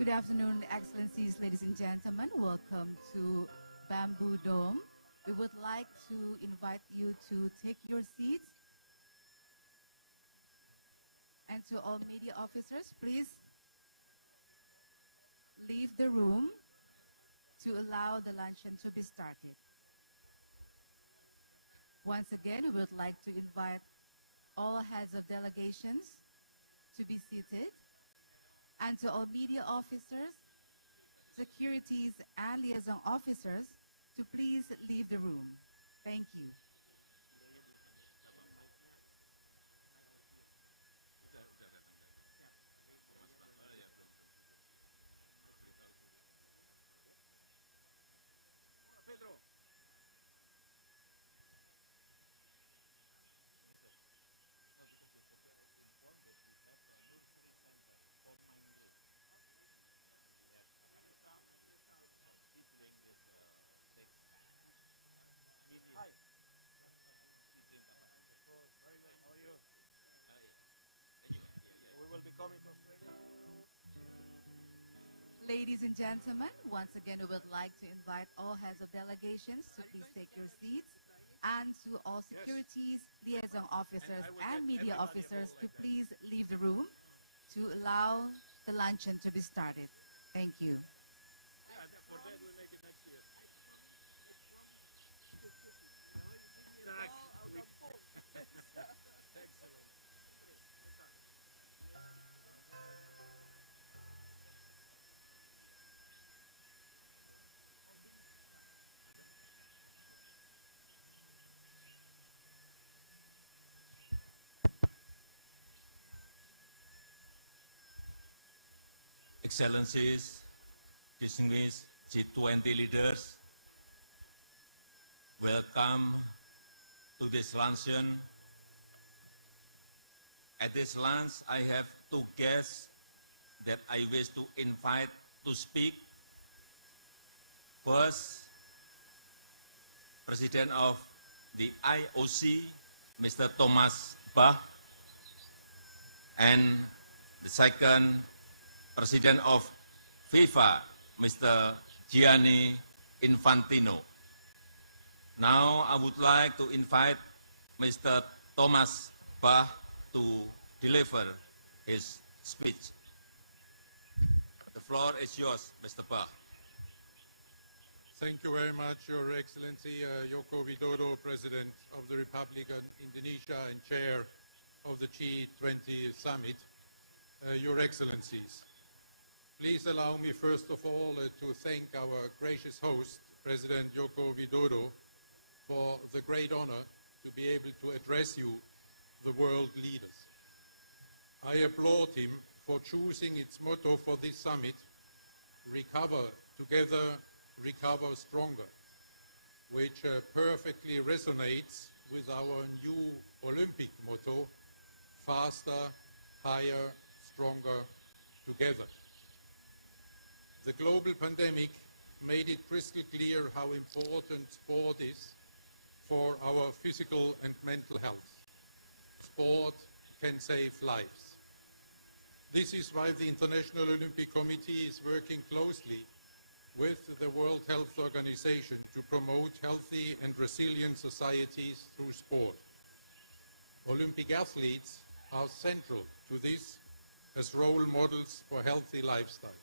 Good afternoon, Excellencies, ladies and gentlemen. Welcome to Bamboo Dome. We would like to invite you to take your seats. And to all media officers, please leave the room to allow the luncheon to be started. Once again, we would like to invite all heads of delegations to be seated. And to all media officers, securities, and liaison officers to please leave the room. Thank you. Ladies and gentlemen, once again, we would like to invite all heads of delegations to please take your seats, and to all securities, liaison officers, and media officers to please leave the room to allow the luncheon to be started. Thank you. Yeah, for that we'll make it next year. Excellent. Excellencies, distinguished G20 leaders, welcome to this luncheon. At this lunch, I have two guests that I wish to invite to speak. First, President of the IOC, Mr. Thomas Bach, and the second, President of FIFA, Mr. Gianni Infantino. Now I would like to invite Mr. Thomas Bach to deliver his speech. The floor is yours, Mr. Bach. Thank you very much, Your Excellency Joko Widodo, President of the Republic of Indonesia and Chair of the G20 Summit. Your Excellencies, please allow me first of all to thank our gracious host, President Joko Widodo, for the great honor to be able to address you, the world leaders. I applaud him for choosing its motto for this summit, Recover Together, Recover Stronger, which perfectly resonates with our new Olympic motto, Faster, Higher, Stronger, Together. The global pandemic made it crystal clear how important sport is for our physical and mental health. Sport can save lives. This is why the International Olympic Committee is working closely with the World Health Organization to promote healthy and resilient societies through sport. Olympic athletes are central to this as role models for healthy lifestyles.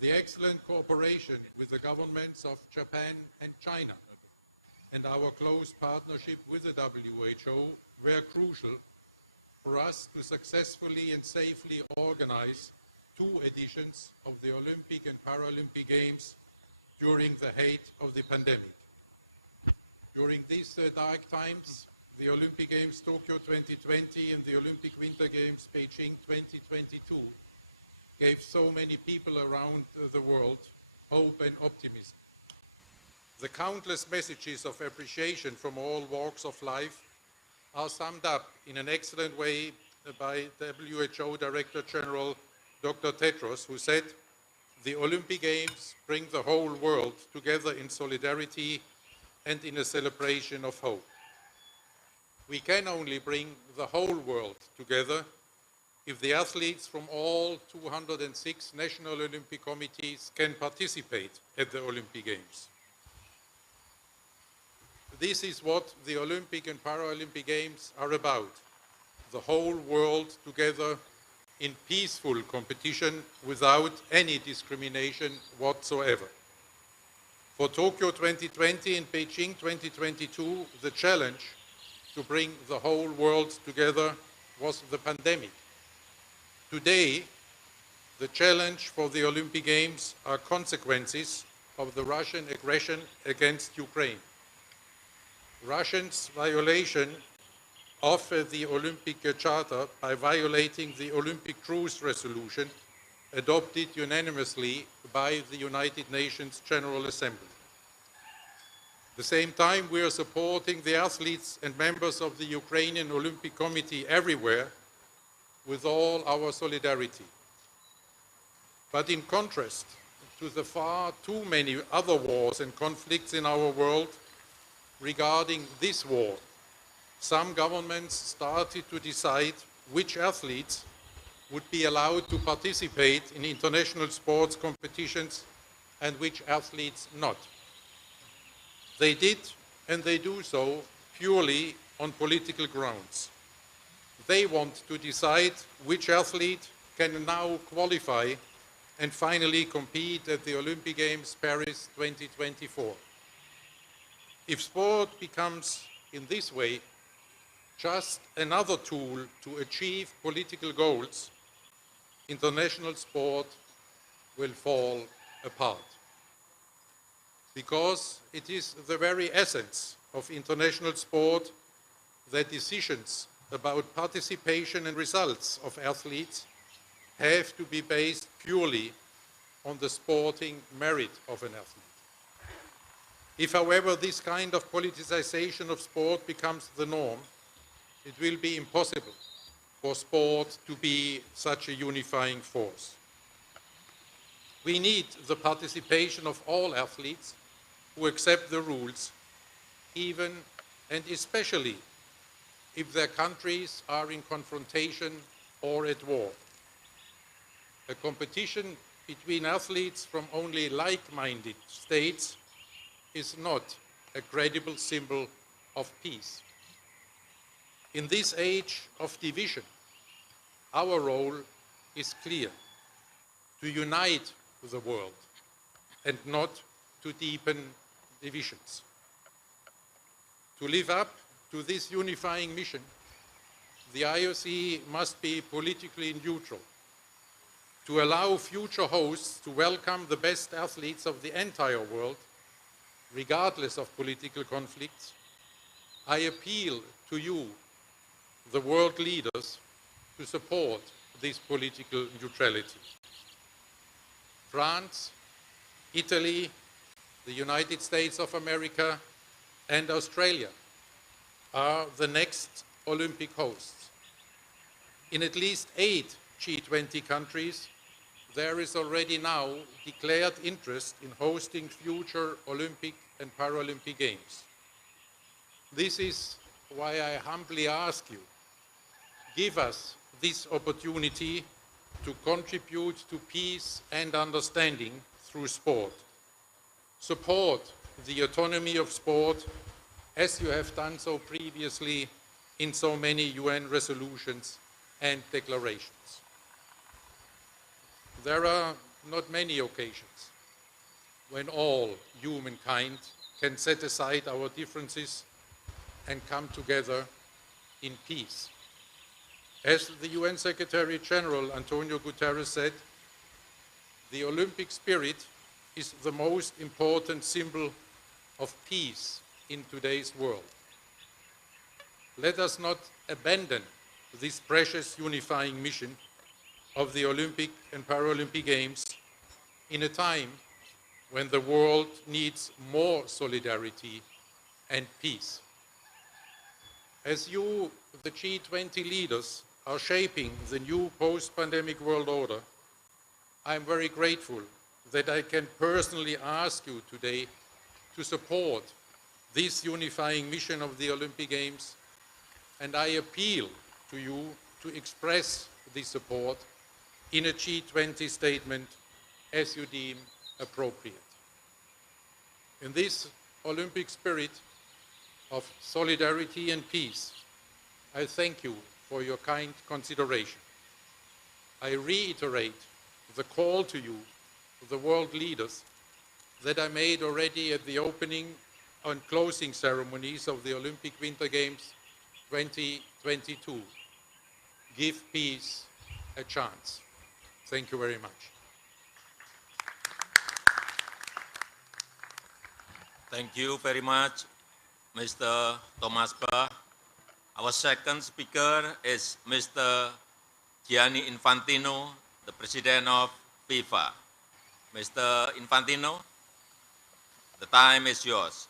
The excellent cooperation with the governments of Japan and China and our close partnership with the WHO were crucial for us to successfully and safely organize 2 editions of the Olympic and Paralympic Games during the height of the pandemic. During these dark times, the Olympic Games Tokyo 2020 and the Olympic Winter Games Beijing 2022 gave so many people around the world hope and optimism. The countless messages of appreciation from all walks of life are summed up in an excellent way by WHO Director General Dr. Tedros, who said, "The Olympic Games bring the whole world together in solidarity and in a celebration of hope." We can only bring the whole world together if the athletes from all 206 national Olympic committees can participate at the Olympic Games. This is what the Olympic and Paralympic Games are about. The whole world together in peaceful competition without any discrimination whatsoever. For Tokyo 2020 and Beijing 2022, the challenge to bring the whole world together was the pandemic. Today, the challenge for the Olympic Games are consequences of the Russian aggression against Ukraine. Russia's violation of the Olympic Charter by violating the Olympic Truce Resolution adopted unanimously by the United Nations General Assembly. At the same time, we are supporting the athletes and members of the Ukrainian Olympic Committee everywhere with all our solidarity. But in contrast to the far too many other wars and conflicts in our world, regarding this war, some governments started to decide which athletes would be allowed to participate in international sports competitions and which athletes not. They did, and they do so, purely on political grounds. They want to decide which athlete can now qualify and finally compete at the Olympic Games Paris 2024. If sport becomes, in this way, just another tool to achieve political goals, international sport will fall apart. Because it is the very essence of international sport that decisions about participation and results of athletes have to be based purely on the sporting merit of an athlete. If, however, this kind of politicization of sport becomes the norm, it will be impossible for sport to be such a unifying force. We need the participation of all athletes who accept the rules, even and especially if their countries are in confrontation or at war. A competition between athletes from only like-minded states is not a credible symbol of peace. In this age of division, our role is clear: to unite the world and not to deepen divisions. To live up to this unifying mission, the IOC must be politically neutral. To allow future hosts to welcome the best athletes of the entire world, regardless of political conflicts, I appeal to you, the world leaders, to support this political neutrality. France, Italy, the United States of America, and Australia are the next Olympic hosts. In at least 8 G20 countries, there is already now declared interest in hosting future Olympic and Paralympic Games. This is why I humbly ask you, give us this opportunity to contribute to peace and understanding through sport. Support the autonomy of sport as you have done so previously in so many UN resolutions and declarations. There are not many occasions when all humankind can set aside our differences and come together in peace. As the UN Secretary General Antonio Guterres said, the Olympic spirit is the most important symbol of peace in today's world. Let us not abandon this precious unifying mission of the Olympic and Paralympic Games in a time when the world needs more solidarity and peace. As you, the G20 leaders, are shaping the new post-pandemic world order, I am very grateful that I can personally ask you today to support this unifying mission of the Olympic Games, and I appeal to you to express the support in a G20 statement as you deem appropriate. In this Olympic spirit of solidarity and peace, I thank you for your kind consideration. I reiterate the call to you, the world leaders, that I made already at the opening and closing ceremonies of the Olympic Winter Games 2022. Give peace a chance. Thank you very much. Thank you very much, Mr. Thomas Bach. Our second speaker is Mr. Gianni Infantino, the President of FIFA. Mr. Infantino, the time is yours.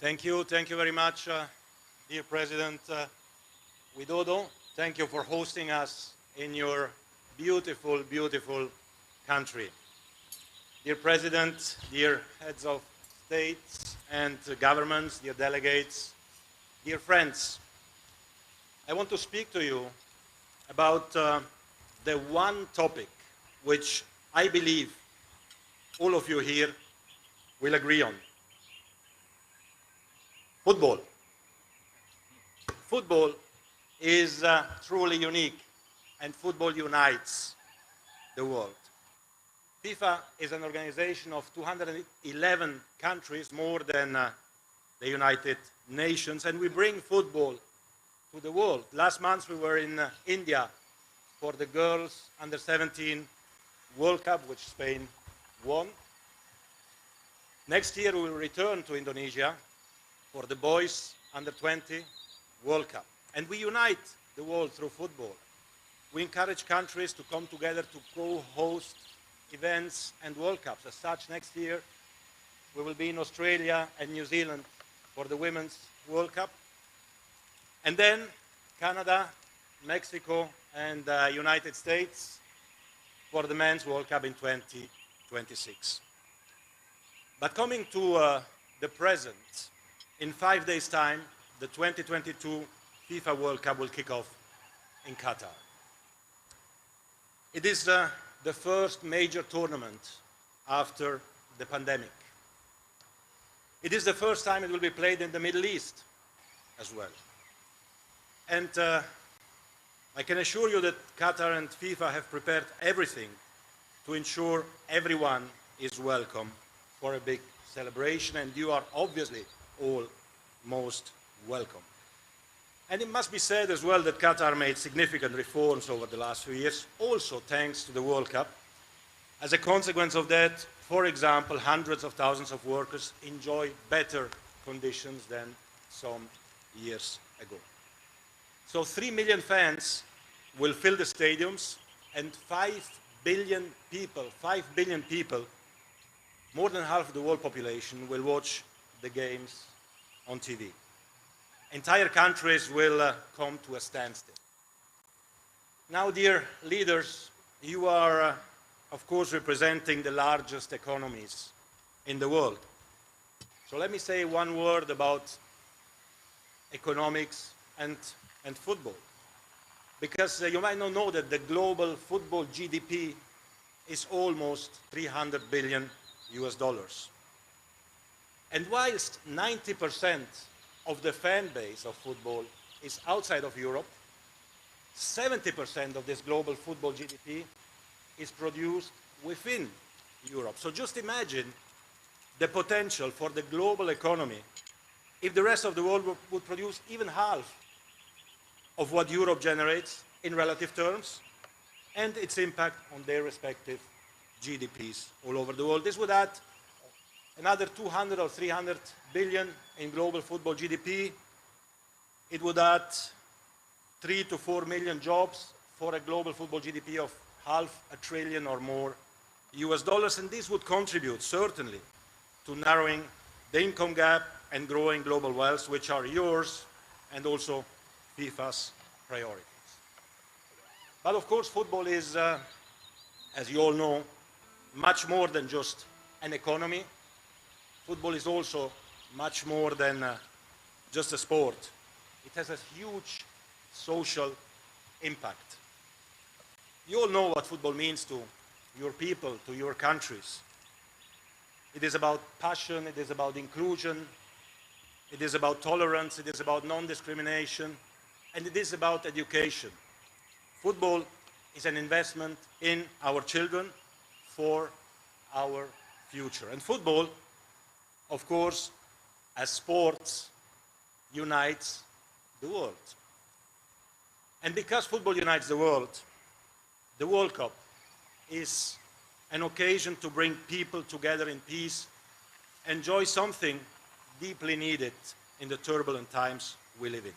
Thank you very much, dear President Widodo. Thank you for hosting us in your beautiful, beautiful country. Dear President, dear heads of states and governments, dear delegates, dear friends, I want to speak to you about the one topic which I believe all of you here will agree on. Football. Football is truly unique, and football unites the world. FIFA is an organization of 211 countries, more than the United Nations, and we bring football to the world. Last month we were in India for the girls under-17 World Cup, which Spain won. Next year we will return to Indonesia for the boys under-20 World Cup. And we unite the world through football. We encourage countries to come together to co-host events and World Cups. As such, next year we will be in Australia and New Zealand for the Women's World Cup. And then Canada, Mexico, and United States for the Men's World Cup in 2026. But coming to the present, in 5 days' time, the 2022 FIFA World Cup will kick off in Qatar. It is the first major tournament after the pandemic. It is the first time it will be played in the Middle East as well. And I can assure you that Qatar and FIFA have prepared everything to ensure everyone is welcome for a big celebration, and you are obviously all most welcome. And it must be said as well that Qatar made significant reforms over the last few years, also thanks to the World Cup. As a consequence of that, for example, hundreds of thousands of workers enjoy better conditions than some years ago. So 3 million fans will fill the stadiums, and 5 billion people, more than half of the world population, will watch the games on TV. Entire countries will come to a standstill. Now, dear leaders, you are, of course, representing the largest economies in the world. So let me say one word about economics and football. Because you might not know that the global football GDP is almost $300 billion US. And whilst 90% of the fan base of football is outside of Europe, 70% of this global football GDP is produced within Europe. So just imagine the potential for the global economy if the rest of the world would produce even half of what Europe generates in relative terms, and its impact on their respective GDPs all over the world. This would add another 200 or 300 billion in global football GDP. It would add 3 to 4 million jobs for a global football GDP of $500 billion or more US, and this would contribute certainly to narrowing the income gap and growing global wealth, which are yours and also FIFA's priorities. But of course, football is, as you all know, much more than just an economy. Football is also much more than just a sport. It has a huge social impact. You all know what football means to your people, to your countries. It is about passion, it is about inclusion, it is about tolerance, it is about non-discrimination, and it is about education. Football is an investment in our children for our future. And football, of course, as sports, unites the world. And because football unites the World Cup is an occasion to bring people together in peace, enjoy something deeply needed in the turbulent times we live in.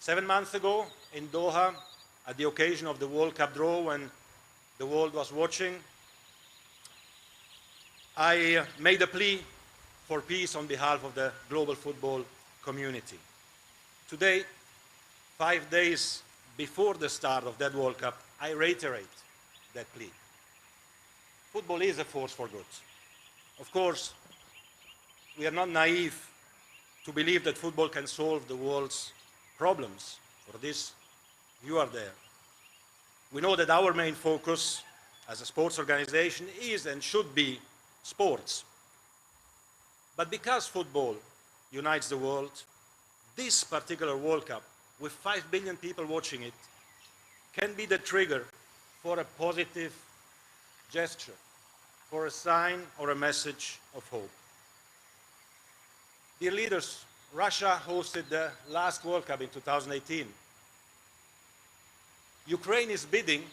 7 months ago in Doha, at the occasion of the World Cup draw, when the world was watching, I made a plea for peace on behalf of the global football community. Today, 5 days before the start of that World Cup, I reiterate that plea. Football is a force for good. Of course, we are not naive to believe that football can solve the world's problems. For this, you are there. We know that our main focus as a sports organization is and should be sports. But because football unites the world, this particular World Cup, with 5 billion people watching it, can be the trigger for a positive gesture, for a sign or a message of hope. Dear leaders, Russia hosted the last World Cup in 2018. Ukraine is bidding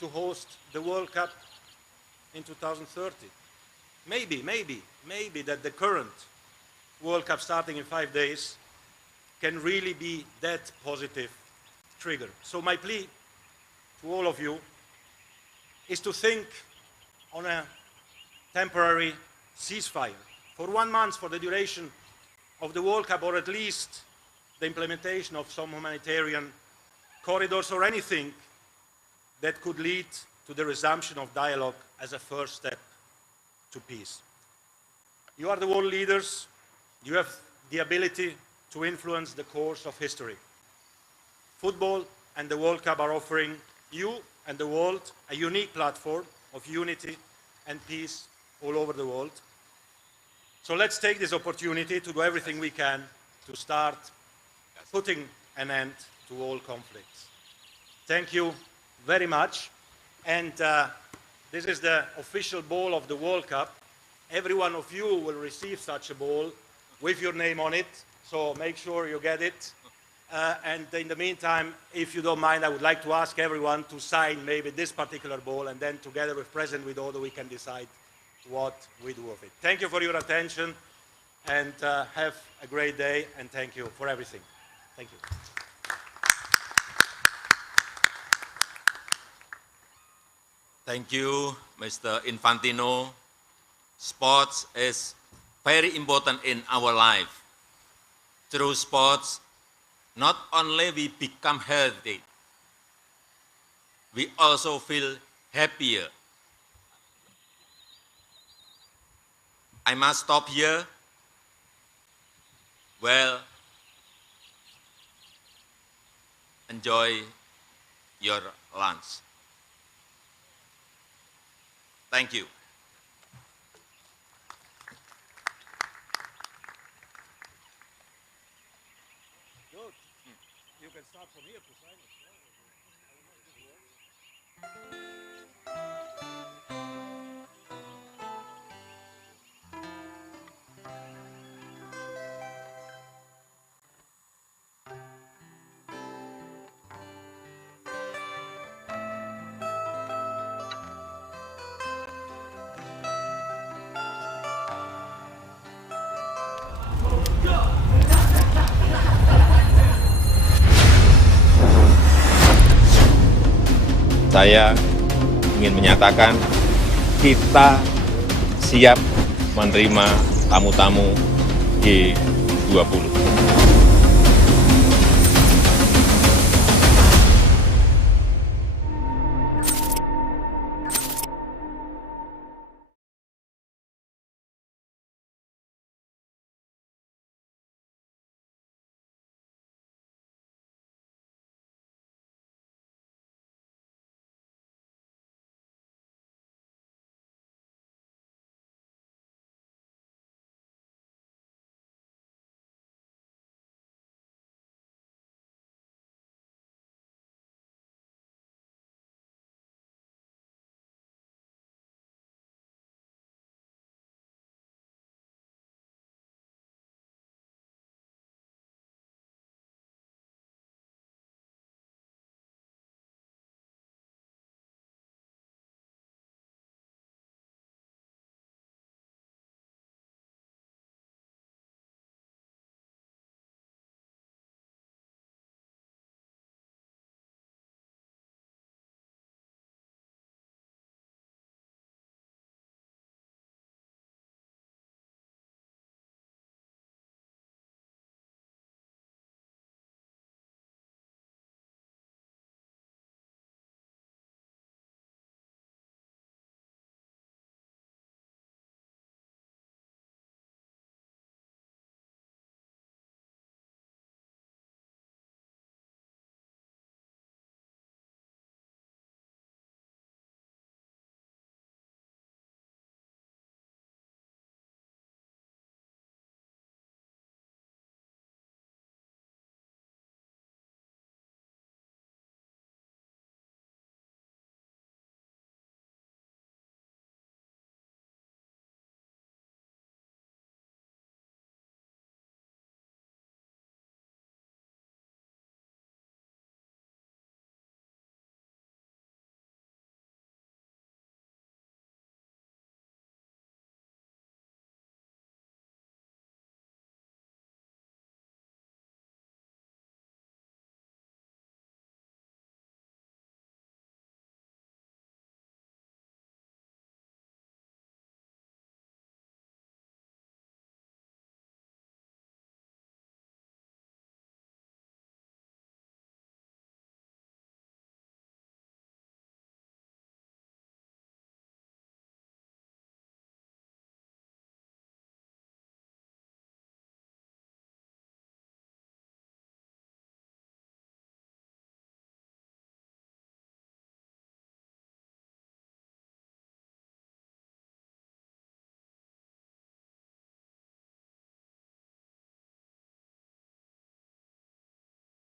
to host the World Cup in 2030. Maybe that the current World Cup starting in 5 days can really be that positive trigger. So my plea to all of you is to think on a temporary ceasefire for 1 month for the duration of the World Cup, or at least the implementation of some humanitarian corridors or anything that could lead to the resumption of dialogue as a first step to peace. You are the world leaders. You have the ability to influence the course of history. Football and the World Cup are offering you and the world a unique platform of unity and peace all over the world. So let's take this opportunity to do everything we can to start putting an end to all conflicts. Thank you very much. And this is the official ball of the World Cup. Every one of you will receive such a ball with your name on it, so make sure you get it. And in the meantime, if you don't mind, I would like to ask everyone to sign maybe this particular ball, and then together with President Widodo, we can decide what we do with it. Thank you for your attention, and have a great day, and thank you for everything. Thank you. Thank you, Mr. Infantino. Sports is very important in our life. Through sports, not only we become healthy, we also feel happier. I must stop here. Well, enjoy your lunch. Thank you. Good. You can start from here to sign it. Saya ingin menyatakan kita siap menerima tamu-tamu G20.